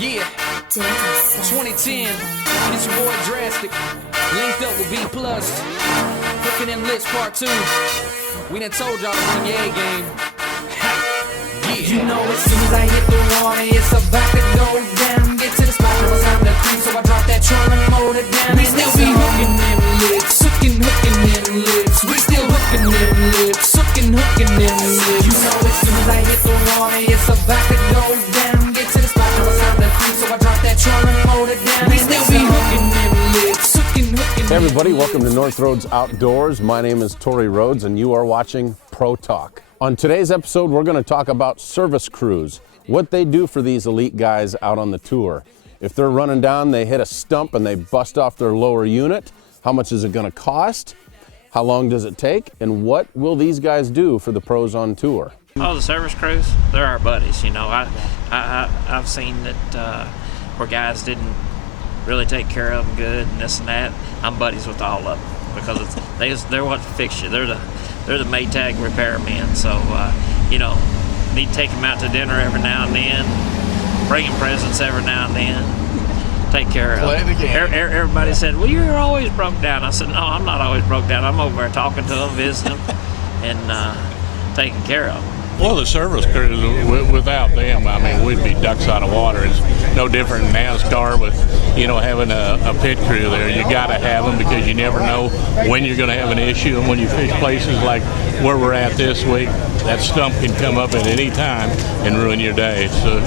Yeah, 2010, it's your boy Drastic, linked up with B+, Hooking Them Lips Part 2. We done told y'all to bring your A game. Yeah. You know as soon as I hit the water, it's about to go down. Get to the spot, it was time to creep, so I dropped that trailer and mowed it down. We still be hooking them lips, hooking them lips. We still hooking them lips, hooking them lips. You know as soon as I hit the water, it's about to go down. Get to the spot, it was time to creep, so I dropped that trailer and mowed it down. We still be hooking them lips, hooking them lips. Hey everybody, welcome to North Roads Outdoors. My name is Tory Rhodes and you are watching Pro Talk. On today's episode, we're going to talk about service crews, what they do for these elite guys out on the tour. If they're running down, they hit a stump and they bust off their lower unit, how much is it going to cost? How long does it take? And what will these guys do for the pros on tour? Oh, the service crews, they're our buddies, you know. I've seen that where guys didn't really take care of them good and this and that. I'm buddies with all of them because they're what fix you. They're the Maytag repairmen. So, you know, need to take them out to dinner every now and then, bring them presents every now and then, take care of them. Everybody said, well, you're always broke down. I said, no, I'm not always broke down. I'm over there talking to them, visiting them, and taking care of them. Well, the service crews, without them, I mean, we'd be ducks out of water. It's no different than NASCAR with, you know, having a pit crew there. You got to have them because you never know when you're going to have an issue. And when you fish places like where we're at this week, that stump can come up at any time and ruin your day. So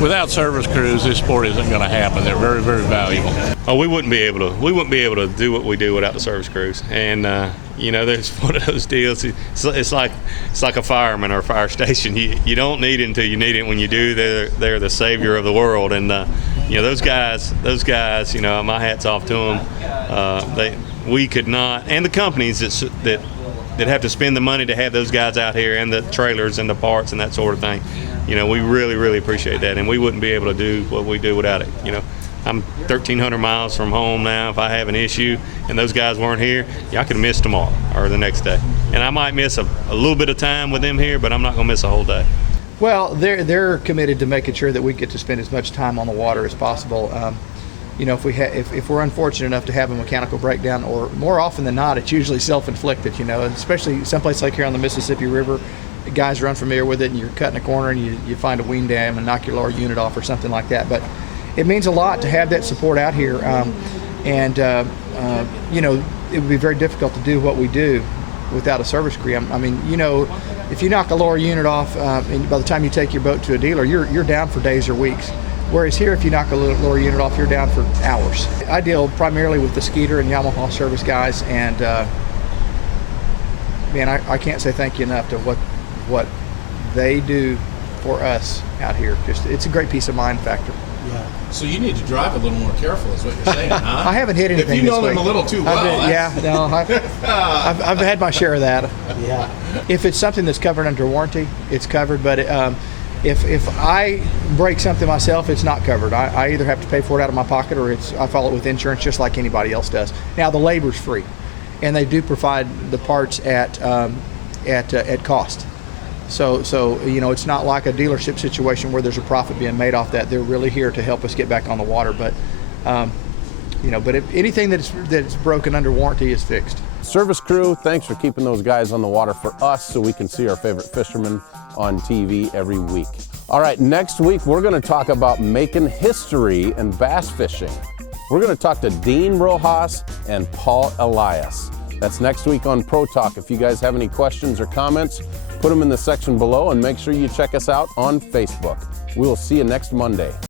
without service crews, this sport isn't going to happen. They're very, very valuable. Oh, we wouldn't be able to do what we do without the service crews. And you know, there's one of those deals. It's like a fireman or a fire station. You don't need it until you need it. When you do, they're the savior of the world. And you know, those guys. You know, my hat's off to them. We could not, and the companies that have to spend the money to have those guys out here, and the trailers and the parts and that sort of thing. You know, we really, really appreciate that, and we wouldn't be able to do what we do without it. You know, I'm 1,300 miles from home now. If I have an issue and those guys weren't here, I could miss tomorrow or the next day. And I might miss a little bit of time with them here, but I'm not going to miss a whole day. Well, they're committed to making sure that we get to spend as much time on the water as possible. You know, if we're unfortunate enough to have a mechanical breakdown, or more often than not, it's usually self-inflicted. You know, especially someplace like here on the Mississippi River, guys are unfamiliar with it, and you're cutting a corner and you find a wean dam and knock your lower unit off or something like that. But it means a lot to have that support out here, you know, it would be very difficult to do what we do without a service crew. I mean, you know, if you knock a lower unit off, and by the time you take your boat to a dealer, you're down for days or weeks. Whereas here, if you knock a lower unit off, you're down for hours. I deal primarily with the Skeeter and Yamaha service guys, and man, I can't say thank you enough to what they do for us out here. It's a great peace of mind factor. Yeah. So you need to drive a little more careful, is what you're saying, huh? I haven't hit anything. If you know this them week. a little too well. I've had my share of that. Yeah. If it's something that's covered under warranty, it's covered. But if I break something myself, it's not covered. I either have to pay for it out of my pocket, or I follow it with insurance, just like anybody else does. Now the labor's free, and they do provide the parts at cost. So you know, it's not like a dealership situation where there's a profit being made off that. They're really here to help us get back on the water. But you know, but if anything that's broken under warranty is fixed. Service crew, thanks for keeping those guys on the water for us so we can see our favorite fishermen on TV every week. All right, next week we're going to talk about making history in bass fishing. We're going to talk to Dean Rojas and Paul Elias. That's next week on Pro Talk. If you guys have any questions or comments, put them in the section below, and make sure you check us out on Facebook. We will see you next Monday.